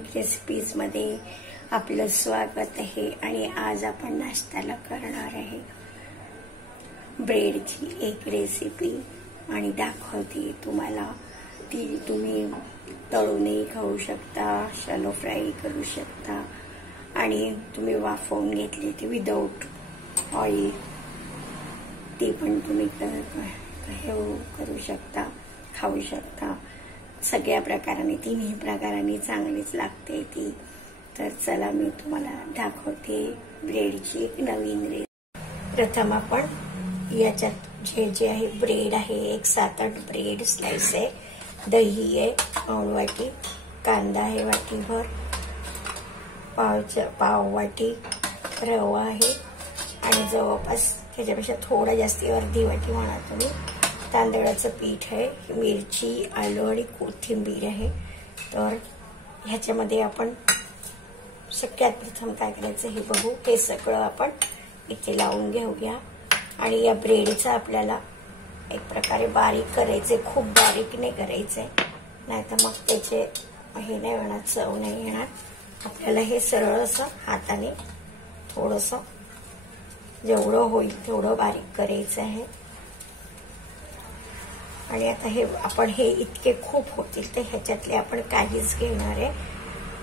Unique recipes मध्ये आपलं स्वागत आहे। आणि आज आपण नाश्त्याला करणार आहे ब्रेडची एक रेसिपी आणि दाखवते तुम्हाला। ती तुम्ही तळूनही खाऊ शकता, शॅलो फ्राय करू शकता आणि तुम्ही वाफवून घेतली ती विदाउट ऑइल ती पण तुम्ही करू शकता, खाऊ शकता। सगळ्या प्रकारांनी, तिन्ही प्रकारांनी चांगलीच लागते ती। तर चला मी तुम्हाला दाखवते ब्रेडची एक नवीन रेसिपी। प्रथम आपण याच्यात जे आहे ब्रेड आहे, एक 7-8 ब्रेड स्लाइस आहे, दही आहे पाव वाटी, कांदा आहे वाटीभर, पाव वाटी रवा आहे आणि जवळपास त्याच्यापेक्षा थोडा जास्ती अर्धी वाटी म्हणा तुम्ही तांदळाचं पीठ आहे, मिरची, आलू आणि कोथिंबीर आहे। तर ह्याच्यामध्ये आपण सगळ्यात प्रथम काय करायचं हे बघू। हे सगळं आपण इथे लावून घेऊया आणि या ब्रेडचा आपल्याला एक प्रकारे बारीक करायचे, खूप बारीक नाही करायचे, नाहीतर मग त्याचे हे नाही होणार, चव नाही येणार। आपल्याला हे सरळ असं हाताने थोडंसं जेवढं होईल तेवढं बारीक करायचं आहे। आणि आता हे आपण हे इतके खूप होतील तर ह्याच्यातले आपण काहीच घेणार आहे,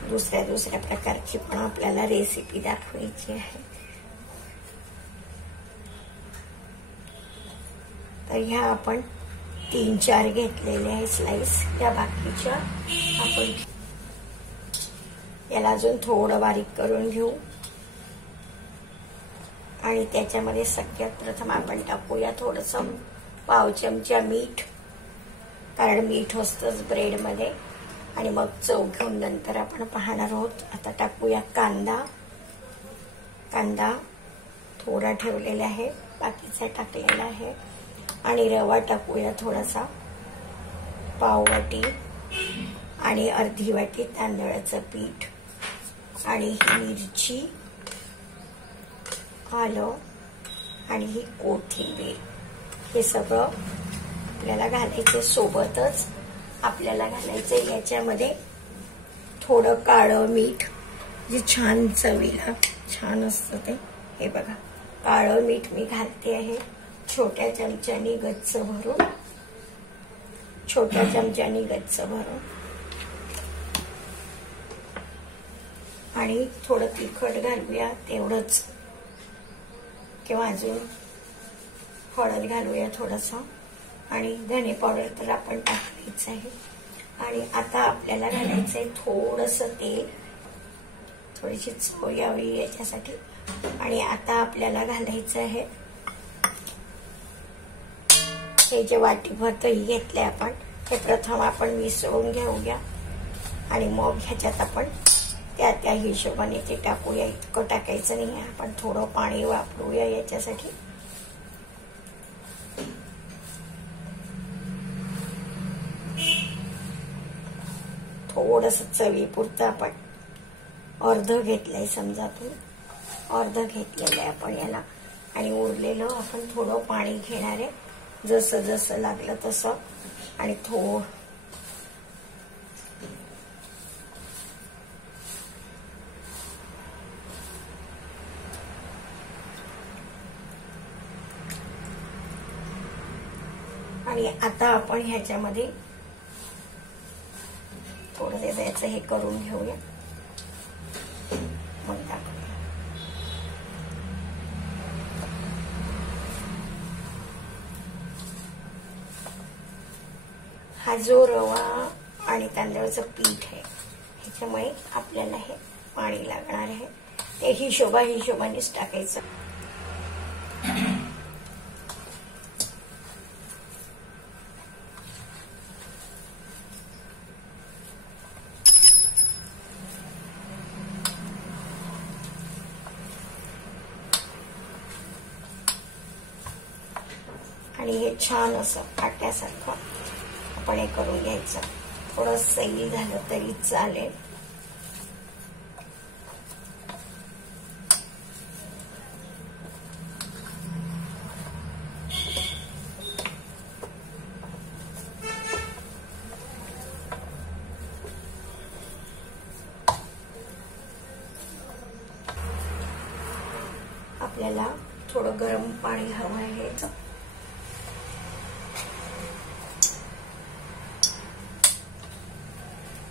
दुसऱ्या प्रकारची पण आपल्याला रेसिपी दाखवायची आहे। तर ह्या आपण 3-4 घेतलेले आहे स्लाइस। या बाकीच्या आपण याला अजून थोडं बारीक करून घेऊ आणि त्याच्यामध्ये सगळ्यात प्रथम आपण टाकूया थोडंसं पाव चमचा मीठ, कारण मीठ असतंच ब्रेड मध्ये। आणि मग चव घेऊन नंतर आपण पाहणार आहोत। आता टाकूया कांदा थोडा ठेवलेला आहे, बाकीचा टाकलेला आहे। आणि रवा टाकूया थोडासा, पाव वाटी आणि अर्धी वाटी तांदळाचं पीठ आणि ही मिरची, आलं आणि ही कोथिंबीर, हे सगळं आपल्याला घालायचे। सोबतच आपल्याला घालायचं याच्यामध्ये थोडं काळं मीठ, जे छान चवीला छान असतं ते। हे बघा, काळं मीठ मी घालते आहे छोट्या चमच्यानी गच्च भरून, आणि थोडं तिखट घालूया तेवढंच, किंवा अजून हळद घालूया थोडंसं, आणि धने पावडर तर आपण टाकायचं आहे। आणि आता आपल्याला घालायचंय थोडंसं तेल, थोडीशी चव यावी याच्यासाठी। आणि आता आपल्याला घालायचं आहे हे जे वाटीभर दही घेतले आपण, हे प्रथम आपण मिसळून घेऊया आणि मग ह्याच्यात आपण त्या हिशोबाने ते टाकूया। इतकं टाकायचं नाही, आपण थोडं पाणी वापरूया याच्यासाठी। थोडंसं चवीपुरतं आपण अर्ध घेतलंय, समजा तू अर्ध घेतलेलं आहे आपण याला, आणि उरलेलं आपण थोडं पाणी घेणार आहे, जसं जसं लागलं तसं। आणि आणि आता आपण ह्याच्यामध्ये थोडं त्याचं हे करून घेऊया, मग दाखवूया। हा जो रवा आणि तांदळाचं पीठ आहे ह्याच्यामुळे आपल्याला हे पाणी लागणार आहे, ते हिशोबानेच टाकायचं। आणि हे छान असं आट्यासारखं आपण हे करून घ्यायचं। थोडं सैल झालं तरी चालेल। आपल्याला थोडं गरम पाणी हवं आहे,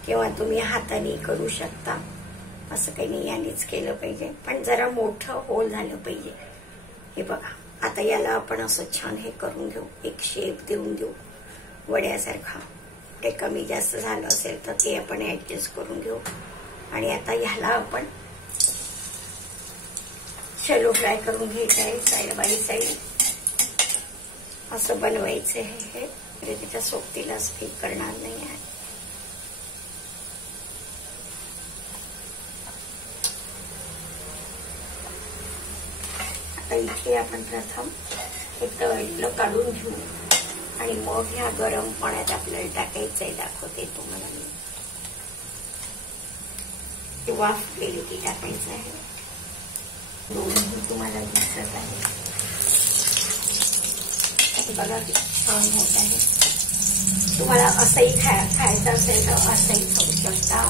किंवा तुम्ही हाताने करू शकता, असं काही नाही यानेच केलं पाहिजे, पण जरा मोठं होल झालं पाहिजे. हे बघा, आता याला आपण असं छान हे करून घेऊ, एक शेप देऊन देऊ वड्यासारखा. ते कमी जास्त झालं असेल तर ते आपण ऍडजस्ट करून घेऊ. आणि आता ह्याला आपण शॅलो फ्राय करून घ्यायचं आहे, साईड बाय साईड असं बनवायचं आहे. हे त्याच्या सोबतीला स्किप करणार नाही आहे. आता इथे आपण प्रथम हे तळलेलं काढून घेऊ आणि मग ह्या गरम पाण्यात आपल्याला टाकायचं आहे. दाखवते तुम्हाला मी. वाफ केली ती टाकायचं आहे. दोन्ही तुम्हाला दिसत आहे. बघा छान होत आहे. तुम्हाला असंही खायचं असेल तर असंही खाऊ शकता.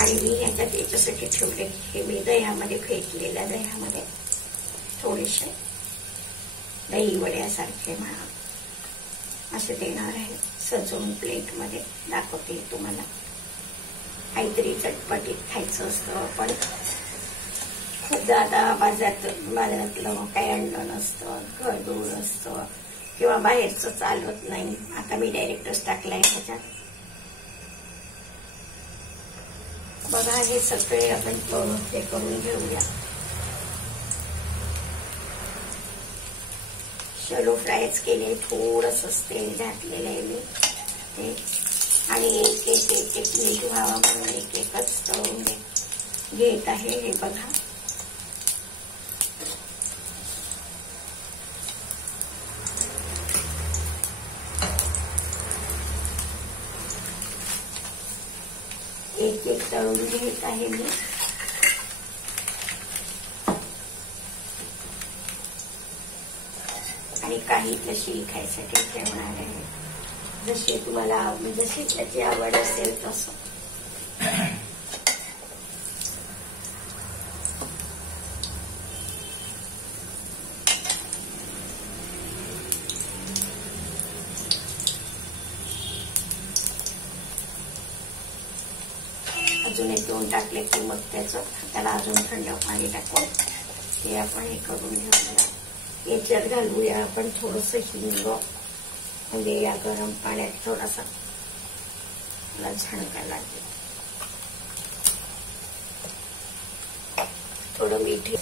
आणि मी ह्याच्यात याच्यासाठी ठेवले, हे मी दह्यामध्ये फेटलेल्या दह्यामध्ये थोडेसे दही वड्यासारखे म्हणा असे देणार आहे. सजवून प्लेटमध्ये दाखवते तुम्हाला. काहीतरी चटपटीत खायचं असतं, पण खूप जादा बाजारातलं काही आणलं नसतं, घर दूर असतं किंवा बाहेरचं चालत नाही. आता मी डायरेक्टच टाकलाय ह्याच्यात. बघा, हे सगळे आपण ते करून घेऊया. शॅलो फ्रायच केले, थोडंसं तेल घातलेलं आहे मी ते. आणि एक एक एक एक मीठ व्हावा म्हणून एक एकच तळून घेत आहे. हे बघा, एक एक तळून घेत आहे मी. आणि काही तशी खायसाठी ठेवणार आहे, जशी तुम्हाला जशी त्याची आवड असेल तसं. अजून एक दोन टाकले की मग त्याला अजून थंड पाणी टाकून ते आपण हे करून घेऊया. याच्यात घालूया आपण थोडंसं हिंग, म्हणजे या गरम पाण्यात थोडासा झणका लागेल. थोडं मीठ,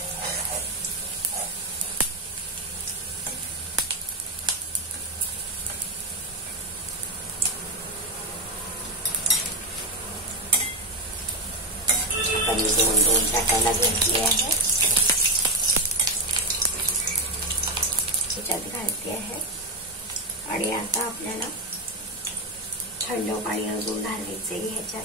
आता मी दोन दोन टाकायला घेतले आहे. त्याच्यात घालते आहे. आणि आता आपल्याला थंड पाणी अजून घालायचंय ह्याच्यात.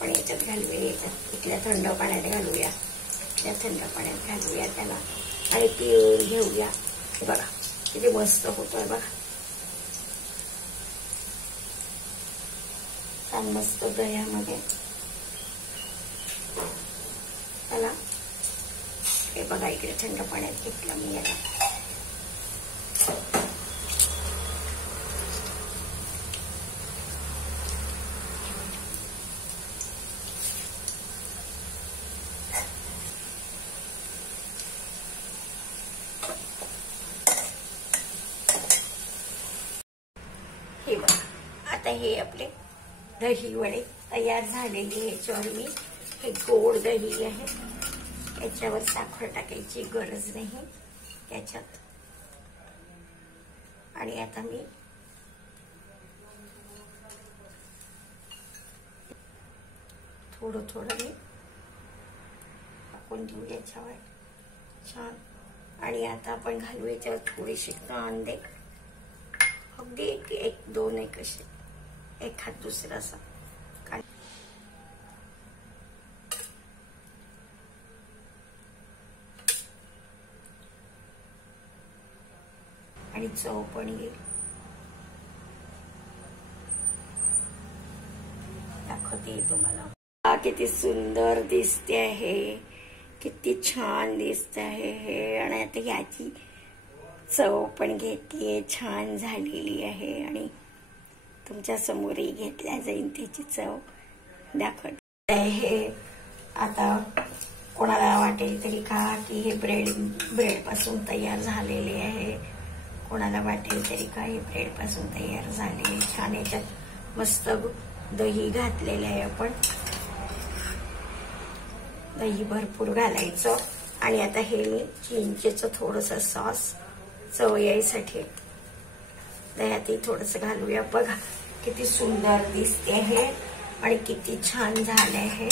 पण याच्यात घालूया, याच्यात इथल्या थंड पाण्यात घालूया, त्या थंड पाण्यात घालूया त्याला आणि पिळून घेऊया. बघा किती मस्त होतोय बघा, छान मस्त दह्यामध्ये. त्याला हे बघा, इकडे थंड पाण्यात घेतलं मी याला. हे बघा, आता हे आपले दही वडे तयार झालेली. ह्याच्यावर मी हे गोड दही आहे, याच्यावर साखर टाकायची गरज नाही त्याच्यात. आणि आता मी थोडं थोडं मी टाकून देऊ याच्यावर छान. आणि आता आपण घालू याच्यावर थोडीशी कांदे, अगदी एक दोन एक असे, एखाद दुसरा असा. आणि चव पण येईल. दाखवते तुम्हाला. किती सुंदर दिसते आहे, किती छान दिसते आहे हे. आणि आता याची चव पण घेतलीये, छान झालेली आहे आणि तुमच्या समोरही घेतल्या जाईल त्याची चव दाखवते. हे आता कोणाला वाटेल तरी का की हे ब्रेड पासून तयार झालेले आहे, कोणाला वाटेल तरी का हे ब्रेड पासून तयार झाले. छान याच्यात मस्त दही घातलेलं आहे, आपण दही भरपूर घालायचं. आणि आता हे मी चिंचेचं थोडस सॉस चव यायसाठी दह्यातही थोडस घालूया. बघा किती सुंदर दिसते हे आणि किती छान झाले आहे.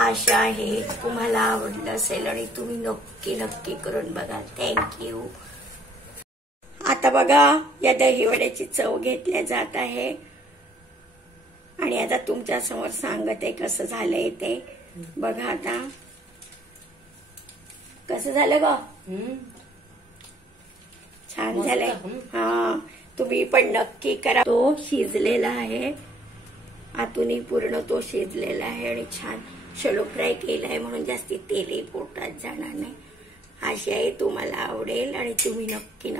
आशा आहे तुम्हाला आवडलं असेल आणि तुम्ही नक्की करून बघा. थँक्यू. आता बघा या दहीवड्याची चव घेतल्या जात आहे आणि आता तुमच्या समोर सांगत आहे कसं झालंय ते. बघा आता कसं झालं ग? छान झालंय. हा, तुम्ही पण नक्की करा. तो शिजलेला आहे, आतूनही पूर्ण तो शिजलेला आहे आणि छान शॅलो फ्राय केलाय म्हणून जास्ती तेलही पोटात जाणार नाही. अशी आहे, तुम्हाला आवडेल आणि तुम्ही नक्की